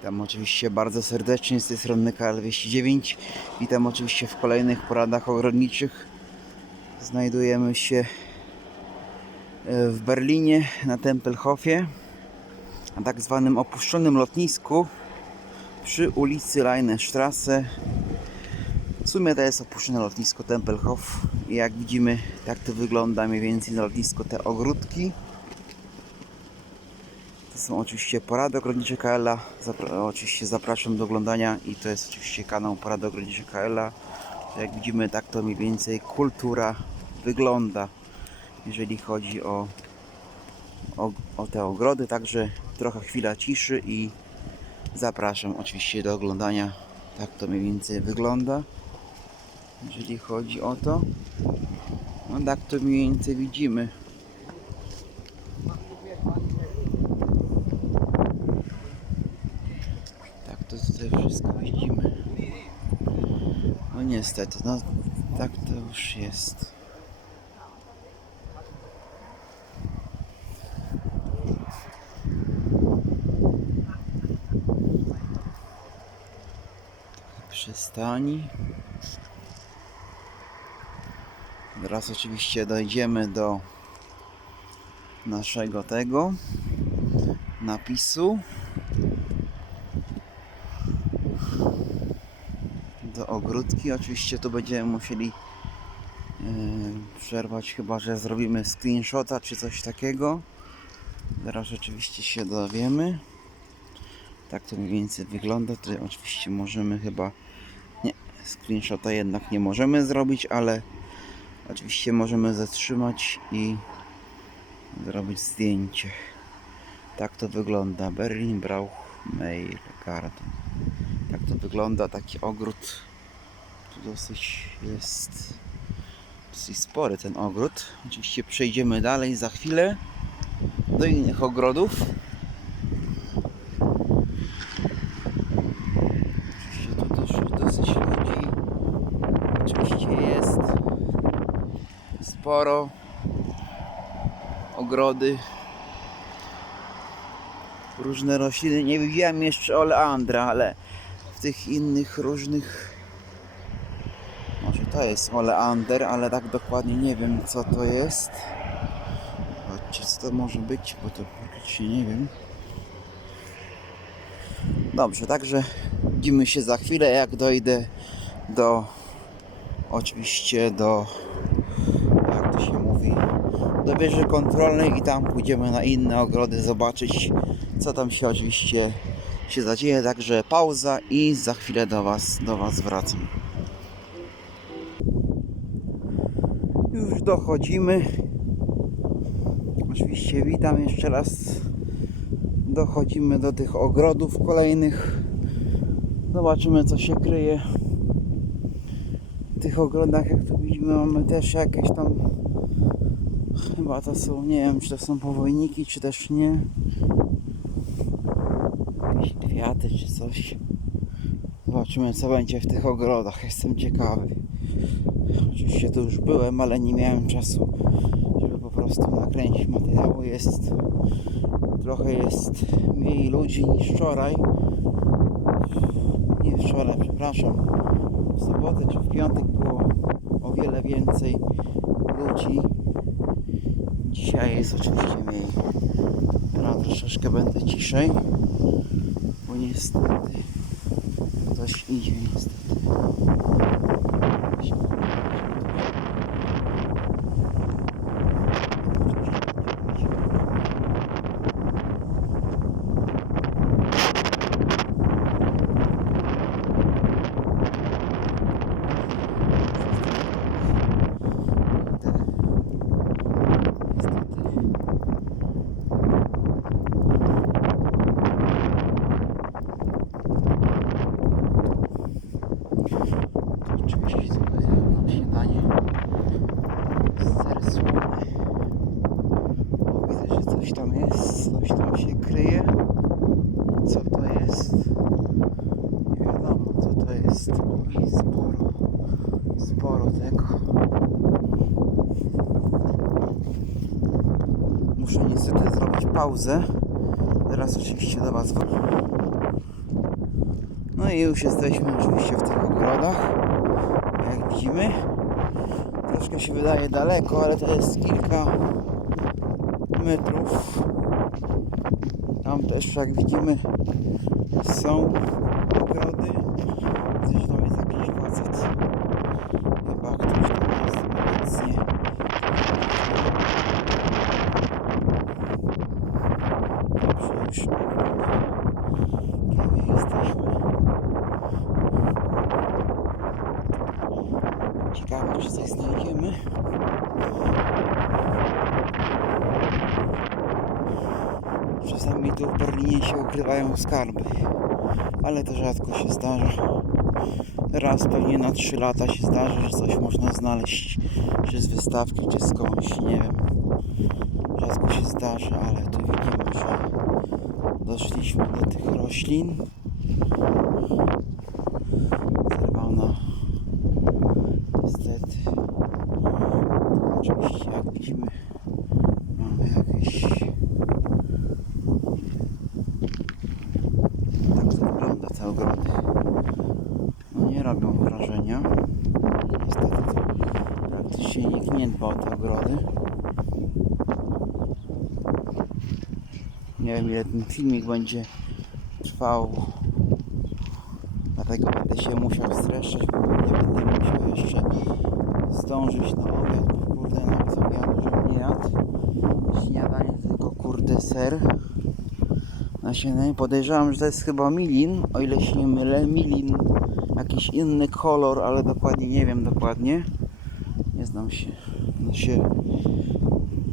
Witam oczywiście bardzo serdecznie z tej strony KL209. Witam oczywiście w kolejnych poradach ogrodniczych. Znajdujemy się e, w Berlinie na Tempelhofie, na tak zwanym opuszczonym lotnisku przy ulicy Leinestrasse. W sumie to jest opuszczone lotnisko Tempelhof jak widzimy tak to wygląda mniej więcej na lotnisko te ogródki. Są oczywiście porady ogrodnicze KL-a. Zapra- oczywiście zapraszam do oglądania i to jest oczywiście kanał Porady Ogrodnicze KL-a. Jak widzimy, tak to mniej więcej kultura wygląda, jeżeli chodzi o, o, o te ogrody. Także trochę chwila ciszy i zapraszam oczywiście do oglądania. Tak to mniej więcej wygląda, jeżeli chodzi o to. No tak to mniej więcej widzimy. Tak to tutaj wszystko widzimy. No niestety, no tak to już jest. Przystani. Teraz oczywiście dojdziemy do naszego tego napisu. Do ogródki. Oczywiście tu będziemy musieli yy, przerwać, chyba że zrobimy screenshota czy coś takiego. Zaraz oczywiście się dowiemy. Tak to mniej więcej wygląda. Tutaj oczywiście możemy chyba. Nie, screenshota jednak nie możemy zrobić, ale oczywiście możemy zatrzymać i zrobić zdjęcie. Tak to wygląda. Berlin Brauch Mail Garden. Tak to wygląda taki ogród. Dosyć jest dosyć spory ten ogród. Oczywiście przejdziemy dalej za chwilę do innych ogrodów. Oczywiście tu też dosyć ludzi. Oczywiście jest sporo ogrody różne rośliny. Nie widziałem jeszcze oleandra, ale w tych innych różnych. To jest oleander, ale tak dokładnie nie wiem co to jest. Zobaczcie co to może być, bo to praktycznie nie wiem. Dobrze, także widzimy się za chwilę, jak dojdę do oczywiście do jak to się mówi do wieży kontrolnej i tam pójdziemy na inne ogrody zobaczyć co tam się oczywiście się zadzieje, także pauza i za chwilę do Was, do was wracam. Już dochodzimy. Oczywiście witam jeszcze raz. Dochodzimy do tych ogrodów kolejnych. Zobaczymy co się kryje. W tych ogrodach jak tu widzimy mamy też jakieś tam chyba to są, nie wiem czy to są powojniki czy też nie jakieś kwiaty czy coś. Zobaczymy co będzie w tych ogrodach. Jestem ciekawy. Oczywiście tu już byłem, ale nie miałem czasu, żeby po prostu nakręcić materiału. Jest trochę jest mniej ludzi niż wczoraj. Nie wczoraj, przepraszam. W sobotę czy w piątek było o wiele więcej ludzi. Dzisiaj jest oczywiście mniej. Teraz troszeczkę będę ciszej bo niestety ktoś idzie niestety. Oczywiście zamawiałem na śniadanie ser słony. O, widzę, że coś tam jest, coś tam się kryje. Co to jest? Nie wiadomo co to jest. Oj, sporo, sporo tego. Muszę niestety zrobić pauzę. Teraz oczywiście do Was. No i już jesteśmy oczywiście w tych ogrodach. Jak widzimy. Troszkę się wydaje daleko, ale to jest kilka metrów. Tam też jak widzimy są ogrody. Się ukrywają skarby, ale to rzadko się zdarza. Raz pewnie na 3 lata się zdarzy, że coś można znaleźć, czy z wystawki, czy skądś, nie wiem. Rzadko się zdarza, ale tu widzimy, że doszliśmy do tych roślin. Zerwano niestety. Oczywiście jak widzimy mamy jakieś tak to wygląda te ogrody. No nie robią wrażenia. Niestety praktycznie nikt nie dba o te ogrody. Nie wiem ile ten filmik będzie trwał. Dlatego będę się musiał streszczać, bo pewnie będę musiał jeszcze zdążyć na obiad, bo kurde na co obiadu, żebym nie jadł. Śniadanie tylko kurde ser. Podejrzewam, że to jest chyba milin, o ile się nie mylę. Milin, jakiś inny kolor, ale dokładnie nie wiem dokładnie. Nie znam się. No się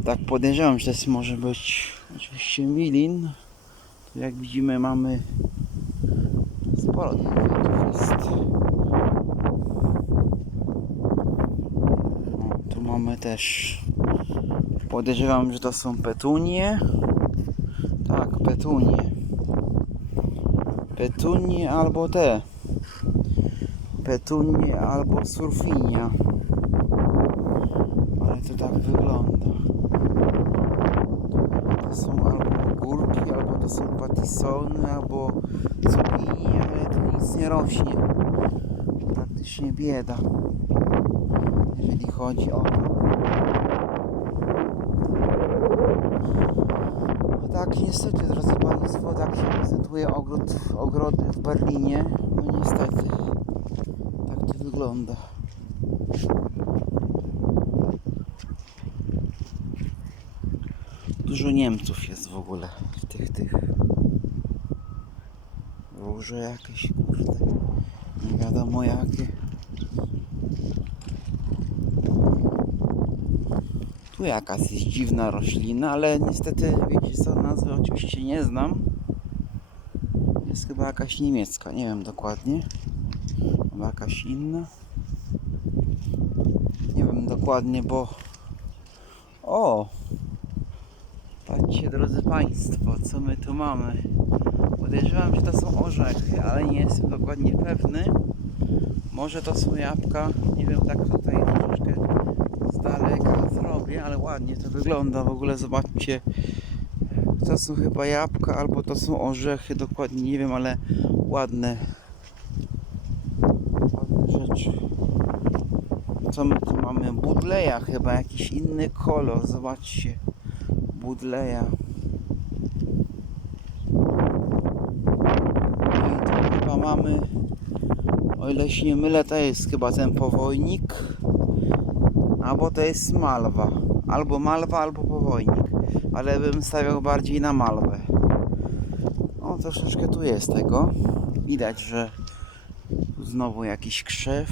tak podejrzewam, że to jest, może być oczywiście milin. Tu jak widzimy mamy sporo tych jest. O, tu mamy też podejrzewam, że to są petunie. Tak, petunie. Petunie albo te. Petunie albo surfinia. Ale to tak wygląda. To są albo ogórki, albo to są patisony, albo cukinie, ale to nic nie rośnie. Praktycznie bieda. Jeżeli chodzi o to. Tak, niestety, drodzy Państwo, tak się prezentuje ogród, ogrody w Berlinie. No niestety, wygląda. Dużo Niemców jest w ogóle w tych, tych róże jakieś, kurde, nie wiadomo jakie. Tu jakaś jest dziwna roślina, ale niestety, wiecie co, nazwy oczywiście nie znam. Jest chyba jakaś niemiecka, nie wiem dokładnie. Chyba jakaś inna. Nie wiem dokładnie, bo... O! Patrzcie, drodzy Państwo, co my tu mamy. Podejrzewam, że to są orzechy, ale nie jestem dokładnie pewny. Może to są jabłka, nie wiem, tak tutaj troszeczkę z daleka zrobię, ale ładnie to wygląda. W ogóle zobaczcie, to są chyba jabłka albo to są orzechy, dokładnie nie wiem, ale ładne. Co my tu mamy? Budleja chyba, jakiś inny kolor, zobaczcie. Budleja. I tu chyba mamy, o ile się nie mylę, to jest chyba ten powojnik. Albo to jest malwa. Albo malwa, albo powojnik. Ale bym stawiał bardziej na malwę. O, troszeczkę tu jest tego. Widać, że znowu jakiś krzew.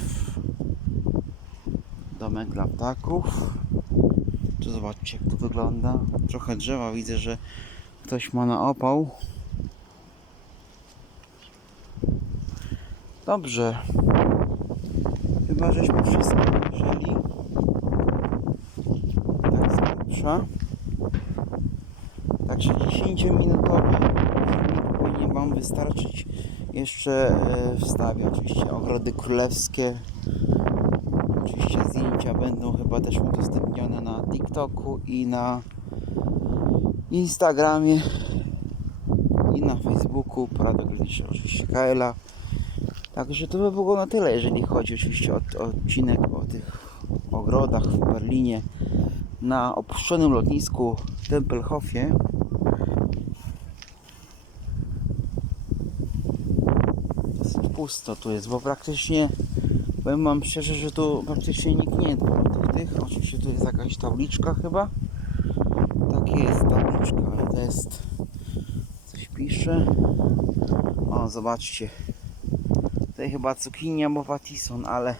Domek dla ptaków. Tu zobaczcie, jak to wygląda. Trochę drzewa widzę, że ktoś ma na opał. Dobrze. Chyba żeśmy wszystko obejrzeli. Tak z grubsza. Także 10-minutowy filmik powinien Wam wystarczyć. Jeszcze e, wstawię oczywiście ogrody królewskie. Oczywiście zdjęcia będą chyba też udostępnione na TikToku i na Instagramie i na Facebooku. Prado oczywiście Kaela. Także to by było na tyle, jeżeli chodzi oczywiście o, o odcinek o tych ogrodach w Berlinie na opuszczonym lotnisku Tempelhofie. Pusto tu jest, bo praktycznie powiem wam szczerze, że tu praktycznie nikt nie dba o tych. Oczywiście tu jest jakaś tabliczka chyba. Takie jest tabliczka, ale to jest coś pisze. O, zobaczcie. Tutaj chyba cukinia mowa Tison, ale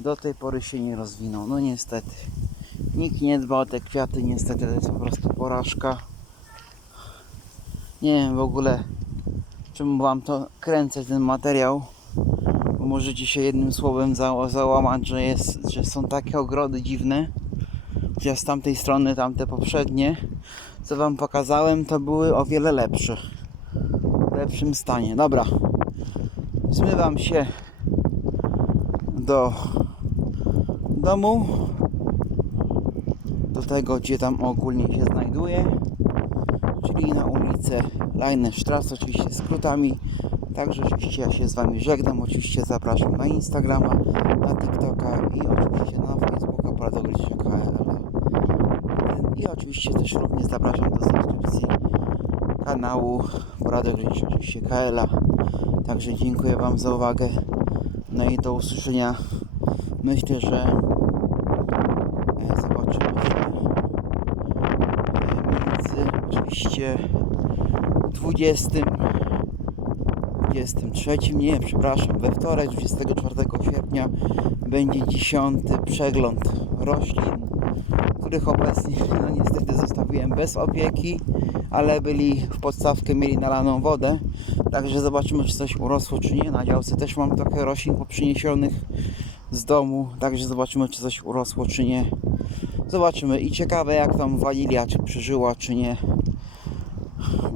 do tej pory się nie rozwinął. No niestety. Nikt nie dba o te kwiaty, niestety to jest po prostu porażka. Nie wiem w ogóle czemu wam to kręcę ten materiał. Bo możecie się jednym słowem za, załamać, że, jest, że są takie ogrody dziwne. Chociaż z tamtej strony, tamte poprzednie, co wam pokazałem, to były o wiele lepsze. W lepszym stanie. Dobra. Zmywam się do domu. Do tego, gdzie tam ogólnie się znajduję. Czyli na ulicę Leinenstraße, oczywiście skrótami. Także oczywiście ja się z Wami żegnam. Oczywiście zapraszam na Instagrama, na TikToka i oczywiście na Facebooka Paradogrycia.pl I oczywiście też również zapraszam do subskrypcji kanału Paradogrycia oczywiście. Także dziękuję Wam za uwagę. No i do usłyszenia. Myślę, że e, zobaczymy się e, między oczywiście 20 23, nie, przepraszam, we wtorek 24 sierpnia będzie 10 przegląd roślin, których obecnie no niestety zostawiłem bez opieki, ale byli w podstawkę, mieli nalaną wodę, także zobaczymy czy coś urosło czy nie. Na działce też mam trochę roślin poprzyniesionych z domu, także zobaczymy czy coś urosło czy nie. Zobaczymy i ciekawe jak tam wanilia, czy przeżyła czy nie.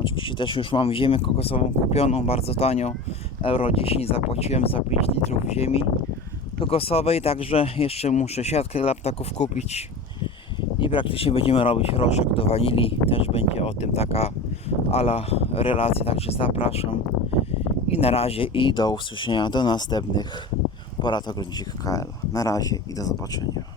Oczywiście też już mam ziemię kokosową kupioną bardzo tanio. Euro 10 zapłaciłem za 5 litrów ziemi kokosowej, także jeszcze muszę siatkę dla ptaków kupić. I praktycznie będziemy robić rożek do wanilii. Też będzie o tym taka ala relacja, także zapraszam. I na razie i do usłyszenia do następnych porad ogrodniczych KL. Na razie i do zobaczenia.